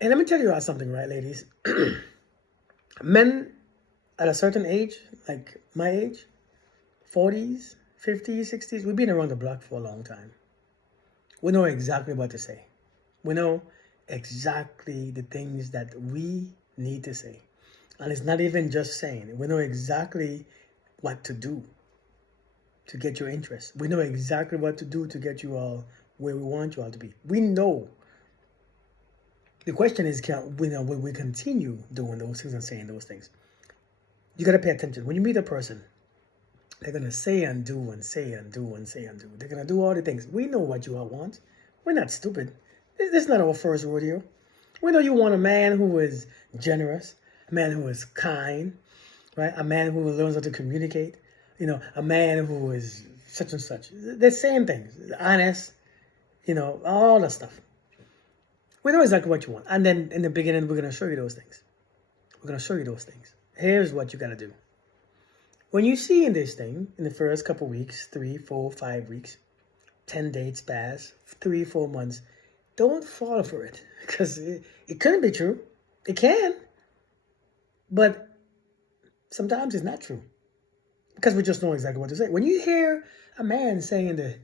And let me tell you something, right, ladies? Men at a certain age, like my age, 40s, 50s, 60s, we've been around the block for a long time. We know exactly what to say. We know exactly the things that we need to say. And it's not even just saying it. We know exactly what to do to get your interest. We know exactly what to do to get you all where we want you all to be. We know. The question is, will we continue doing those things and saying those things? You got to pay attention. When you meet a person, they're going to say and do and say and do and say and do. They're going to do all the things. We know what you all want. We're not stupid. This is not our first rodeo. We know you want a man who is generous, a man who is kind, right? A man who learns how to communicate, a man who is such and such. They're saying things, honest, all that stuff. We know exactly what you want. And then in the beginning, we're going to show you those things. We're going to show you those things. Here's what you got to do. When you see in this thing, in the first couple weeks, 3, 4, 5 weeks, 10 dates pass, 3, 4 months, don't fall for it. Because it couldn't be true. It can. But sometimes it's not true. Because we just know exactly what to say. When you hear a man saying the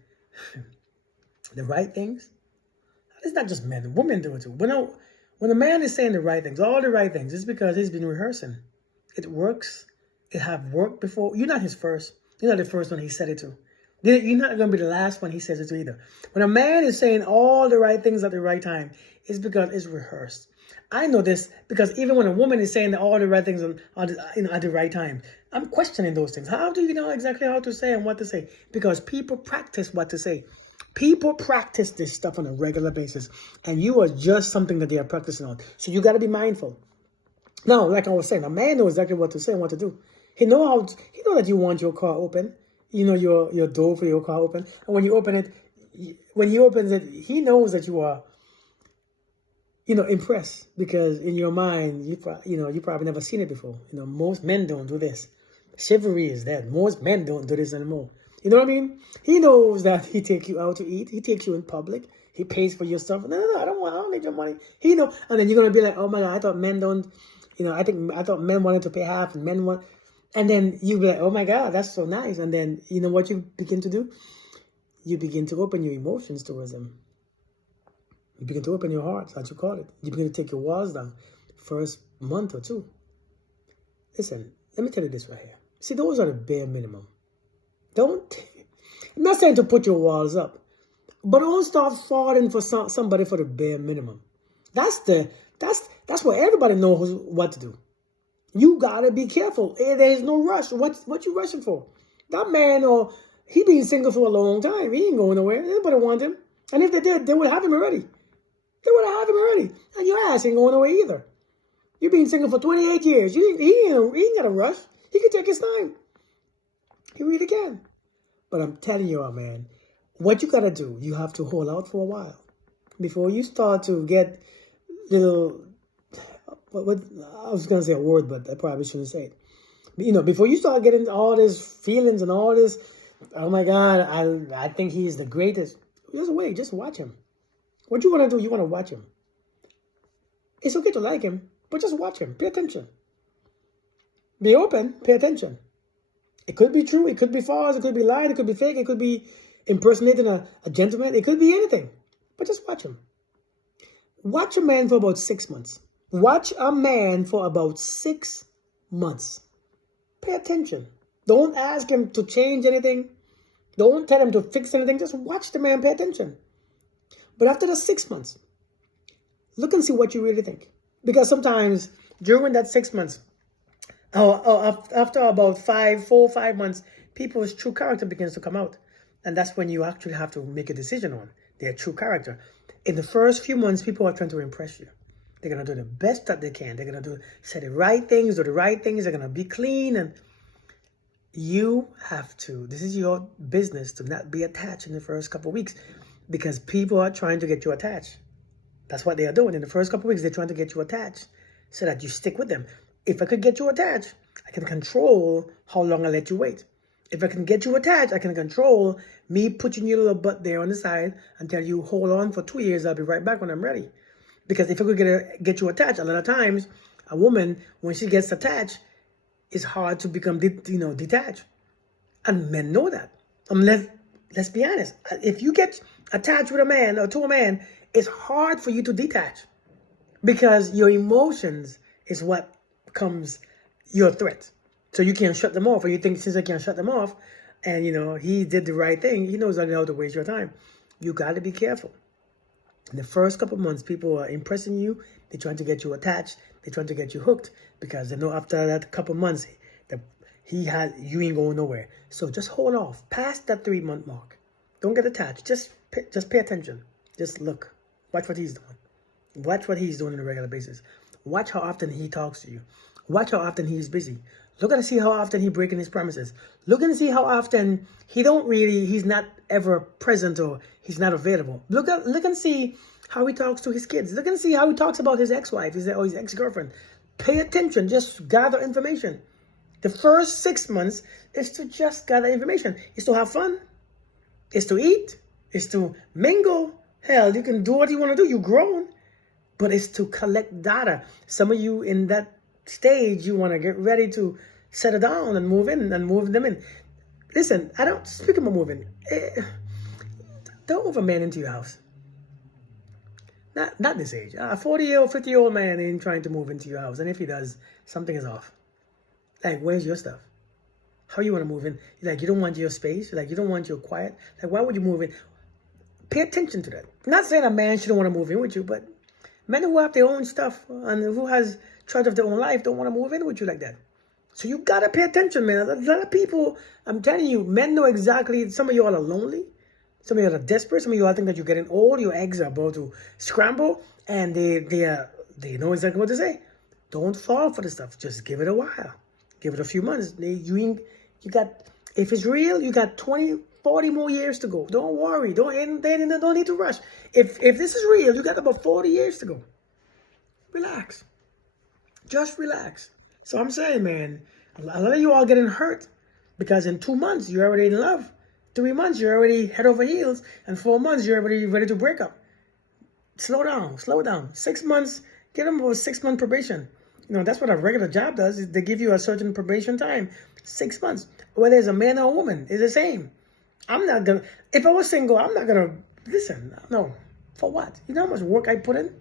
right things, it's not just men, women do it too. When a man is saying the right things, all the right things, it's because he's been rehearsing. It works. It have worked before. You're not his first. You're not the first one he said it to. You're not going to be the last one he says it to either. When a man is saying all the right things at the right time, it's because it's rehearsed. I know this because even when a woman is saying all the right things at the right time, I'm questioning those things. How do you know exactly how to say and what to say? Because people practice what to say. People practice this stuff on a regular basis, and you are just something that they are practicing on. So you got to be mindful. Now, like I was saying, a man knows exactly what to say and what to do. He know that you want your car open. You know your door for your car open, and when he opens it, he knows that you are, impressed because in your mind, you probably never seen it before. Most men don't do this. Chivalry is dead. Most men don't do this anymore. You know what I mean? He knows that he take you out to eat. He takes you in public. He pays for your stuff. No, I don't need your money. He know, and then you're gonna be like, oh my God, I thought men don't. I thought men wanted to pay half, and men want. And then you be like, oh my God, that's so nice. And then you know what you begin to do? You begin to open your emotions towards them. You begin to open your heart, as you call it. You begin to take your walls down. First month or two. Listen, let me tell you this right here. See, those are the bare minimum. I'm not saying to put your walls up, but don't start falling for somebody for the bare minimum. That's what everybody knows what to do. You gotta be careful. There's no rush. What you rushing for? That man, he been single for a long time. He ain't going nowhere. Nobody want him. And if they did, they would have him already. They would have him already. And your ass ain't going nowhere either. You been single for 28 years. He ain't got a rush. He can take his time. He really can. But I'm telling you, man, what you gotta do, you have to hold out for a while before you start to get little. What I was gonna say a word, but I probably shouldn't say it. Before you start getting all these feelings and all this, oh my God, I think he's the greatest. Just wait, just watch him. What you wanna do, you wanna watch him. It's okay to like him, but just watch him. Pay attention. Be open. Pay attention. It could be true. It could be false. It could be lying. It could be fake. It could be impersonating a gentleman. It could be anything. But just watch him. Watch a man for about 6 months. Watch a man for about 6 months. Pay attention. Don't ask him to change anything. Don't tell him to fix anything. Just watch the man. Pay attention. But after the 6 months, look and see what you really think. Because sometimes during that 6 months, after about 4 or 5 months, people's true character begins to come out. And that's when you actually have to make a decision on their true character. In the first few months, people are trying to impress you. They're going to do the best that they can. They're going to say the right things, do the right things. They're going to be clean. And you have to, this is your business to not be attached in the first couple of weeks because people are trying to get you attached. That's what they are doing. In the first couple of weeks, they're trying to get you attached so that you stick with them. If I could get you attached, I can control how long I let you wait. If I can get you attached, I can control me putting your little butt there on the side and tell you, hold on for 2 years. I'll be right back when I'm ready. Because if it could get you attached, a lot of times a woman, when she gets attached, it's hard to become detached. And men know that. Let's be honest. If you get attached with a man or to a man, it's hard for you to detach because your emotions is what becomes your threat. So you can't shut them off, or you think since I can't shut them off, and he did the right thing, he knows how to waste your time. You got to be careful. In the first couple of months, people are impressing you. They're trying to get you attached. They're trying to get you hooked because they know after that couple of months, you ain't going nowhere. So just hold off past that 3-month mark. Don't get attached. Just pay attention. Just look. Watch what he's doing. Watch what he's doing on a regular basis. Watch how often he talks to you. Watch how often he's busy. Look and see how often he's breaking his promises. Look and see how often he's not ever present or he's not available. Look and see how he talks to his kids. Look and see how he talks about his ex-wife, his ex-girlfriend. Pay attention. Just gather information. The first 6 months is to just gather information. It's to have fun. It's to eat. It's to mingle. Hell, you can do what you want to do. You're grown. But it's to collect data. Some of you in that stage, you want to get ready to settle down and move in and move them in. Listen, speaking about moving, don't move a man into your house. Not this age. A 40-year-old, 50-year-old man ain't trying to move into your house. And if he does, something is off. Like, where's your stuff? How you want to move in? Like, you don't want your space? Like, you don't want your quiet? Like, why would you move in? Pay attention to that. I'm not saying a man shouldn't want to move in with you, but men who have their own stuff and who has charge of their own life don't want to move in with you like that. So you got to pay attention, man. A lot of people, I'm telling you, men know exactly. Some of you all are lonely. Some of you are desperate. Some of you all think that you're getting old. Your eggs are about to scramble. And they know exactly what to say. Don't fall for the stuff. Just give it a while. Give it a few months. If it's real, you got 20, 40 more years to go. Don't worry. Don't need to rush. If this is real, you got about 40 years to go. Relax. Just relax. So I'm saying, man, a lot of you are getting hurt because in 2 months, you're already in love. 3 months, you're already head over heels. And 4 months, you're already ready to break up. Slow down. 6 months, get them a 6-month probation. That's what a regular job does. Is they give you a certain probation time. 6 months. Whether it's a man or a woman, it's the same. If I was single, I'm not going to, listen, no. For what? You know how much work I put in?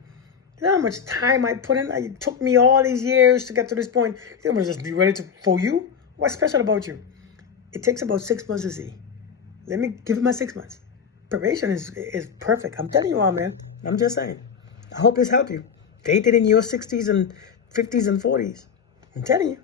You know how much time I put in? It took me all these years to get to this point. You know, just be ready for you? What's special about you? It takes about 6 months to see. Let me give it my 6 months. Probation is perfect. I'm telling you all, man. I'm just saying. I hope this helped you. Date it in your 60s and 50s and 40s. I'm telling you.